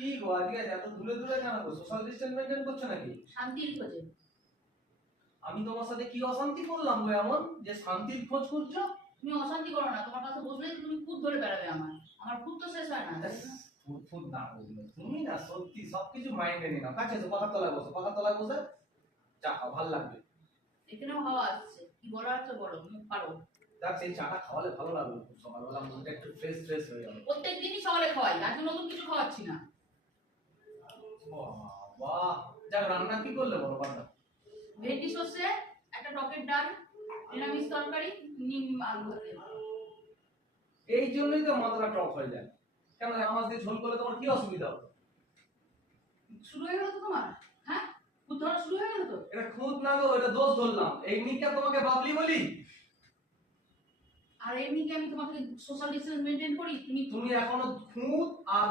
কি গো আজকে এত দূরে দূরে কেন গো? সোশ্যাল ডিসটেন্স মেইনটেইন করছো নাকি? শান্তির খোঁজে। আমি তোমার সাথে কি অশান্তি করলাম গো এমন যে শান্তির খোঁজ করছো? তুমি অশান্তি করো না, তোমার কাছে বসলেই তো তুমি খুদ ধরে বেড়াবে আমার। আমার খুদ তো শেষ হয় না, তাই না? ফুট না বললে তুমি না সত্যি সবকিছু মাইন্ডে নিয়ে নাও। কাছে এসো, পাখার তলায় বসো, পাখার তলায় বসে চা খাও, ভালো লাগবে। এখানেও হাওয়া আসছে, কি বলার আছে বলো, মুখ পারো। দেখ সেই চাটা খাওয়ালে ভালো লাগবে, খুব সকালবেলা মনটা একটু ফ্রেশ ফ্রেশ হয়ে যাবে। প্রত্যেক দিনই সকালে খাওয়াই, আজকে নতুন কিছু খাওয়াচ্ছি না। বাহ, যাক রান্না কি করলে বলো বাবা? ভেন্ডি সর্ষে, একটা টকের ডাল, নিরামিষ তরকারি, নিম আলু ভাতে। এই জন্যই তো মাথাটা টক হয়ে যায়। কেন এক মাস দিয়ে ঝোল করলে তোমার কি অসুবিধা হতো? শুরু হয়ে গেল তো তোমার, হ্যাঁ? খুদ ধরা শুরু হয়ে গেল তো। এটা খুদ না গো, এটা দোষ ধরলাম। এই নিকা তোমাকে বাবলি বলি? আর এমনি কি আমি তোমাকে সোশ্যাল ডিসটেন্স মেনটেন করি? তুমি এখনো খুদ আর